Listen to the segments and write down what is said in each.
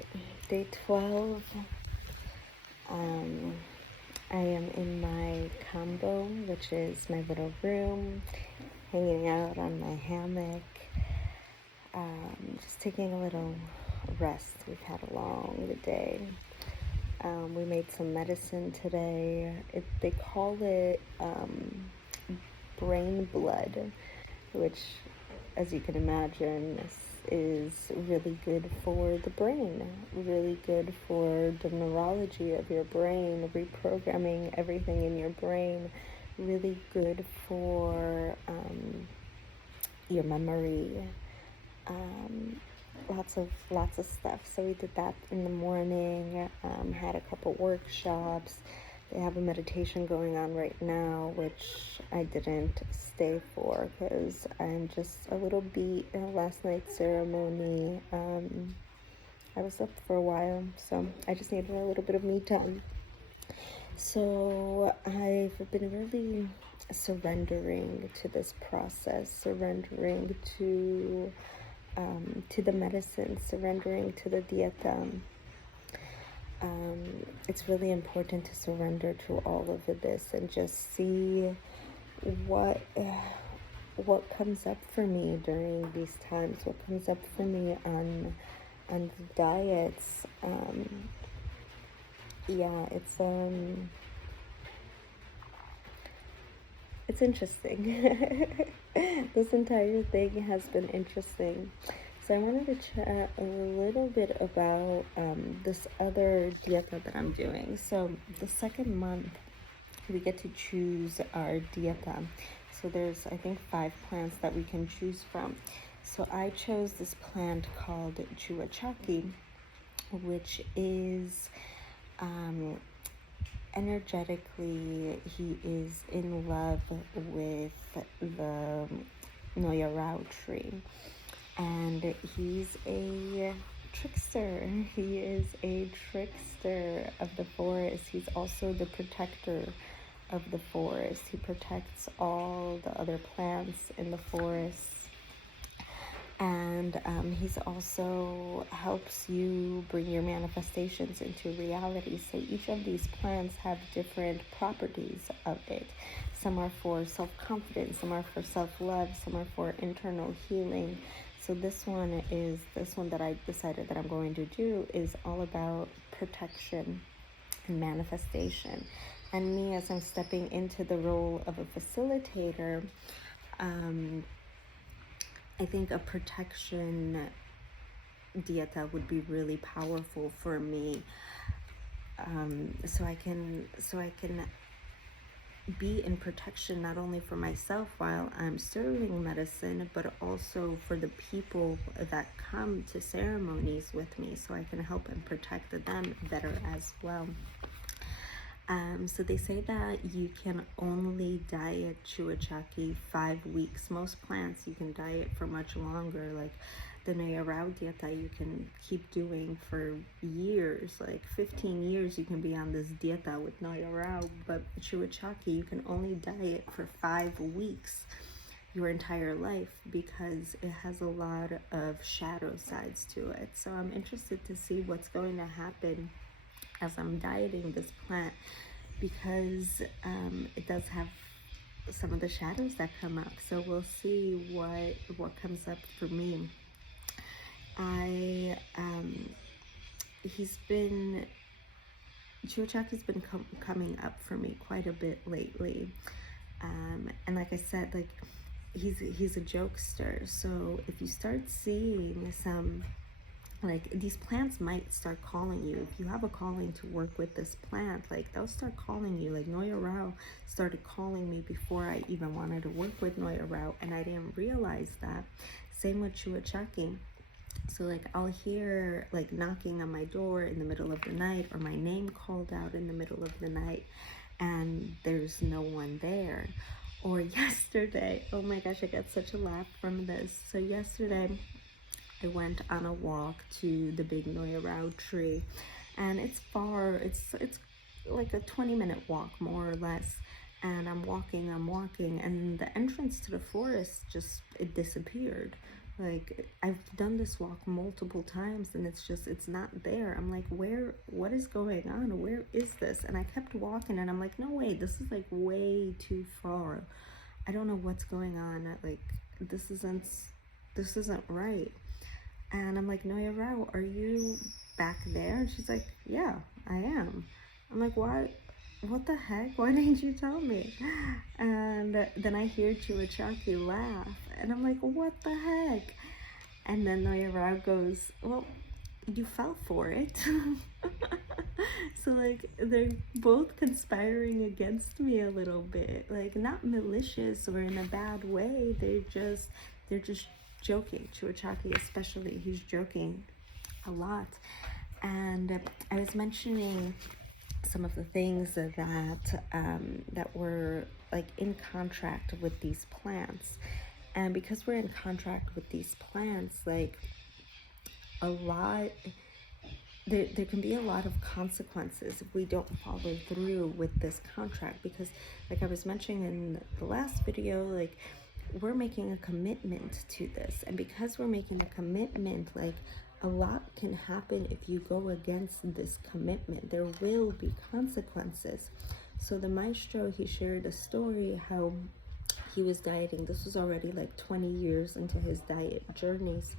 right, day 12. Um, I am in my combo, which is my little room, hanging out on my hammock, just taking a little rest. We've had a long day. We made some medicine today. They call it brain blood, which, as you can imagine, is really good for the brain, really good for the neurology of your brain, reprogramming everything in your brain, really good for your memory, lots of stuff. So we did that in the morning. Had a couple workshops. They have a meditation going on right now, which I didn't stay for because I'm just a little beat. Last night's ceremony, I was up for a while, so I just needed a little bit of me time. So I've been really surrendering to this process, surrendering to the medicine, surrendering to the Dieta. It's really important to surrender to all of this and just see what comes up for me during these times, what comes up for me on the diets. Yeah, it's interesting. This entire thing has been interesting. So I wanted to chat a little bit about this other dieta that I'm doing. So the second month, we get to choose our dieta. So there's, I think, 5 plants that we can choose from. So I chose this plant called Chullachaqui, which is energetically, he is in love with the Noya Rao tree. And he's a trickster. He is a trickster of the forest. He's also the protector of the forest. He protects all the other plants in the forest. And he's also helps you bring your manifestations into reality. So each of these plants have different properties of it. Some are for self-confidence, some are for self-love, some are for internal healing. So this one that I decided that I'm going to do is all about protection and manifestation. And me, as I'm stepping into the role of a facilitator, I think a protection dieta would be really powerful for me. So I can be in protection not only for myself while I'm serving medicine, but also for the people that come to ceremonies with me, so I can help and protect them better as well. So they say that you can only diet Chullachaqui 5 weeks. Most plants you can diet for much longer, like the Noya Rao Dieta you can keep doing for years, like 15 years you can be on this Dieta with Noya Rao, but Chullachaqui you can only diet for 5 weeks your entire life because it has a lot of shadow sides to it. So I'm interested to see what's going to happen as I'm dieting this plant, because it does have some of the shadows that come up. So we'll see what comes up for me. Chullachaqui been coming up for me quite a bit lately, and like I said, like he's a jokester. So if you start seeing some, like, these plants might start calling you. If you have a calling to work with this plant, like, they'll start calling you. Like Noya Rao started calling me before I even wanted to work with Noya Rao, and I didn't realize that. Same with Chullachaqui. So like I'll hear like knocking on my door in the middle of the night, or my name called out in the middle of the night, and there's no one there. Or yesterday, oh my gosh, I got such a laugh from this. So yesterday I went on a walk to the big Noya Rao tree, and it's far, it's like a 20-minute walk more or less. And I'm walking, and the entrance to the forest it disappeared. Like, I've done this walk multiple times and it's not there. I'm like, what is going on? Where is this? And I kept walking and I'm like, no way, this is like way too far. I don't know what's going on. Like, this isn't right. And I'm like, Noya Rao, are you back there? And she's like, yeah, I am. I'm like, why? What the heck? Why didn't you tell me? And then I hear Chullachaqui laugh. And I'm like, what the heck? And then Noya Rao goes, well, you fell for it. So like they're both conspiring against me a little bit, like not malicious or in a bad way. They're just joking. Chullachaqui especially, he's joking a lot. And I was mentioning some of the things that were like in contract with these plants, and because we're in contract with these plants, like a lot, there can be a lot of consequences if we don't follow through with this contract. Because like I was mentioning in the last video, like we're making a commitment to this, and because we're making a commitment, like a lot can happen if you go against this commitment. There will be consequences. So the maestro, he shared a story how he was dieting. This was already like 20 years into his diet journeys.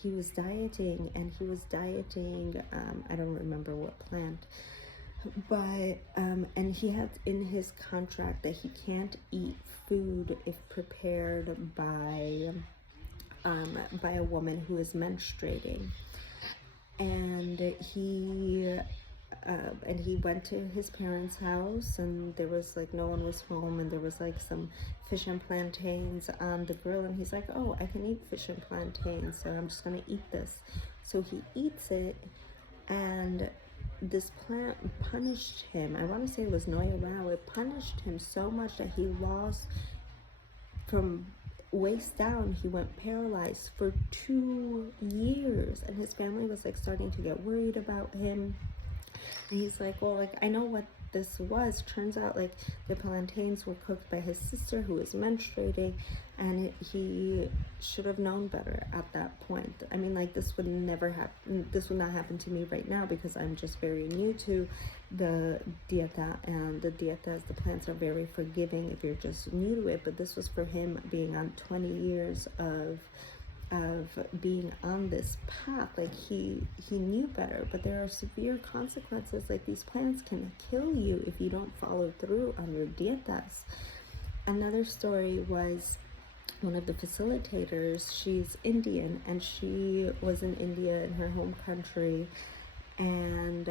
He was dieting, and he was dieting, I don't remember what plant, but and he had in his contract that he can't eat food if prepared by a woman who is menstruating. And he went to his parents' house, and there was like no one was home, and there was like some fish and plantains on the grill, and he's like, oh, I can eat fish and plantains, so I'm just gonna eat this. So he eats it, and this plant punished him. I want to say it was Noya Rao. It punished him so much that he lost, from waist down, he went paralyzed for 2 years, and his family was like starting to get worried about him. And he's like, well, like I know what this was. Turns out like the plantains were cooked by his sister who was menstruating, and he should have known better at that point. I mean, like this would never happen. This would not happen to me right now because I'm just very new to the Dieta, and the Dieta, the plants are very forgiving if you're just new to it. But this was for him being on 20 years of being on this path. Like he knew better, but there are severe consequences. Like these plants can kill you if you don't follow through on your dietas. Another story was one of the facilitators. She's Indian, and she was in India in her home country, and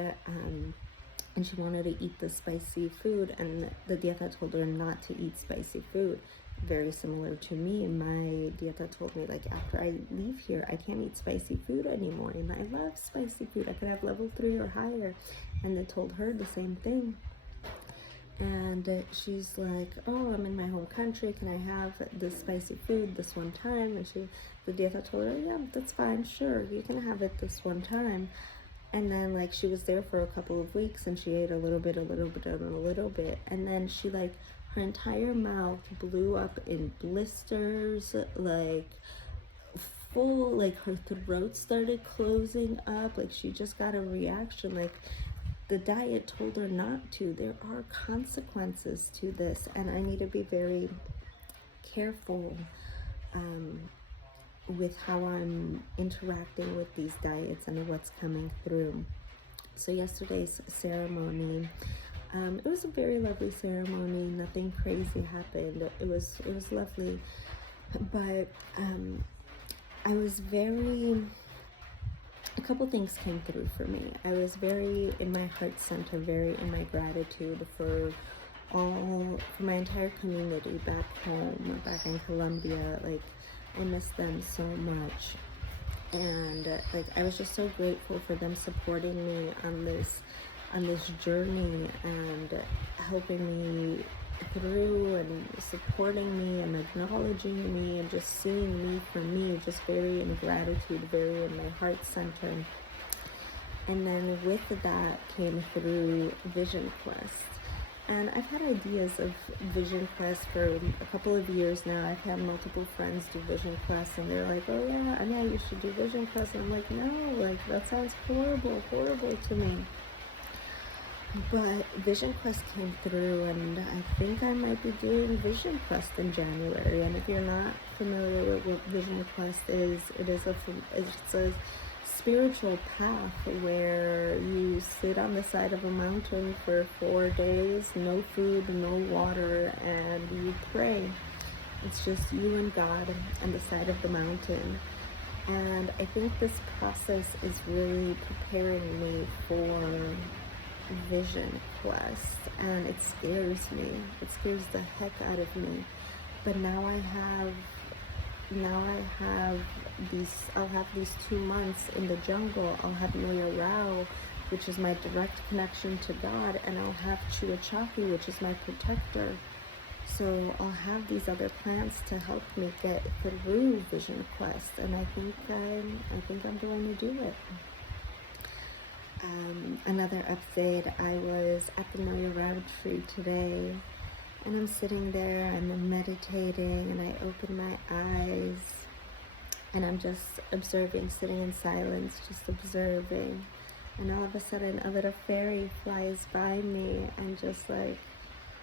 she wanted to eat the spicy food, and the Dieta told her not to eat spicy food. Very similar to me. My Dieta told me, like, after I leave here, I can't eat spicy food anymore, and I love spicy food. I could have level 3 or higher. And they told her the same thing. And she's like, oh, I'm in my home country, can I have this spicy food this one time? And the Dieta told her, yeah, that's fine, sure, you can have it this one time. And then like she was there for a couple of weeks, and she ate a little bit, and then she like, her entire mouth blew up in blisters, like full, like her throat started closing up, like she just got a reaction. Like the diet told her not to. There are consequences to this, and I need to be very careful with how I'm interacting with these diets and what's coming through. So yesterday's ceremony, it was a very lovely ceremony. Nothing crazy happened. It was lovely, but I was a couple things came through for me. I was very in my heart center, very in my gratitude for my entire community back home, back in Colombia. Like I miss them so much, and like I was just so grateful for them supporting me on this journey and helping me through and supporting me and acknowledging me and just seeing me for me, just very in gratitude, very in my heart center. And then with that came through Vision Quest. And I've had ideas of vision quests for a couple of years now. I've had multiple friends do vision quests, and they're like, oh yeah, I know you should do vision quests. And I'm like, no, like that sounds horrible to me. But Vision Quest came through, and I think I might be doing Vision Quest in January. And if you're not familiar with what Vision Quest is, it's a spiritual path where you sit on the side of a mountain for 4 days, no food, no water, and you pray. It's just you and God on the side of the mountain. And I think this process is really preparing me for Vision Quest, and it scares me. It scares the heck out of me. But now I have I'll have these 2 months in the jungle. I'll have Noya Rao, which is my direct connection to God, and I'll have Chullachaqui, which is my protector. So I'll have these other plants to help me get through Vision Quest, and I think I'm going to do it. Another update, I was at the Noya Rao tree today, and I'm sitting there and I'm meditating, and I open my eyes and I'm just observing, sitting in silence, just observing. And all of a sudden a little fairy flies by me and just like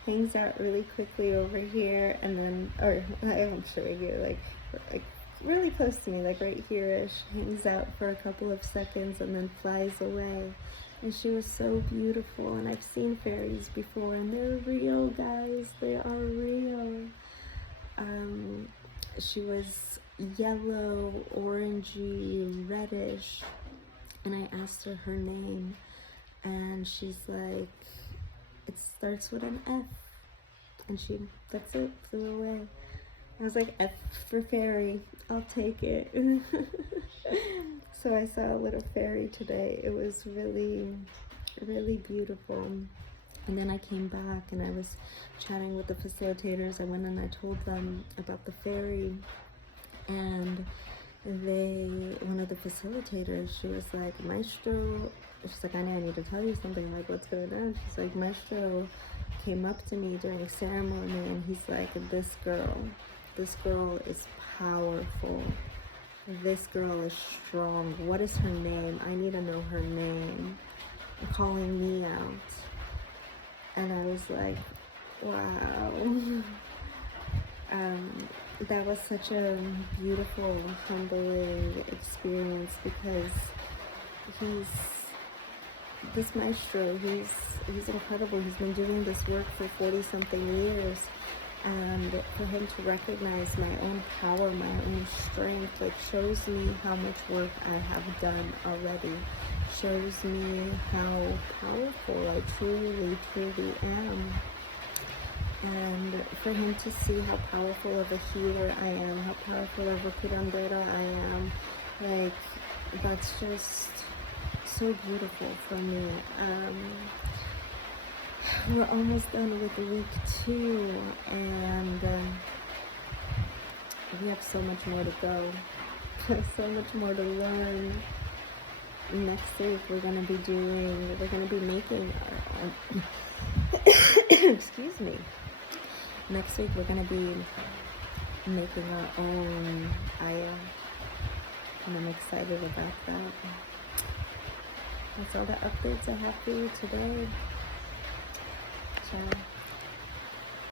hangs out really quickly over here, and then, or I'm showing you, like really close to me, like right here-ish, hangs out for a couple of seconds and then flies away. And she was so beautiful, and I've seen fairies before, and they're real, guys. They are real. She was yellow, orangey, reddish, and I asked her her name, and she's like, it starts with an F, and that's it, flew away. I was like, F for fairy, I'll take it. So I saw a little fairy today. It was really, really beautiful. And then I came back and I was chatting with the facilitators. I went and I told them about the fairy, and one of the facilitators, she was like, Maestro, she's like, Ania, I need to tell you something. I'm like, what's going on? She's like, Maestro came up to me during ceremony, and he's like, this girl is powerful. This girl is strong. What is her name? I need to know her name. And calling me out. And I was like, wow. That was such a beautiful, humbling experience, because this maestro, he's incredible. He's been doing this work for 40-something years. And for him to recognize my own power, my own strength, like, shows me how much work I have done already. Shows me how powerful I truly, truly am. And for him to see how powerful of a healer I am, how powerful of a curandera I am, like, that's just so beautiful for me. We're almost done with week 2, and we have so much more to go. So much more to learn. Next week we're going to be making our excuse me. Next week we're going to be making our own Aya, and I'm excited about that. That's all the updates I have for you today. Ciao.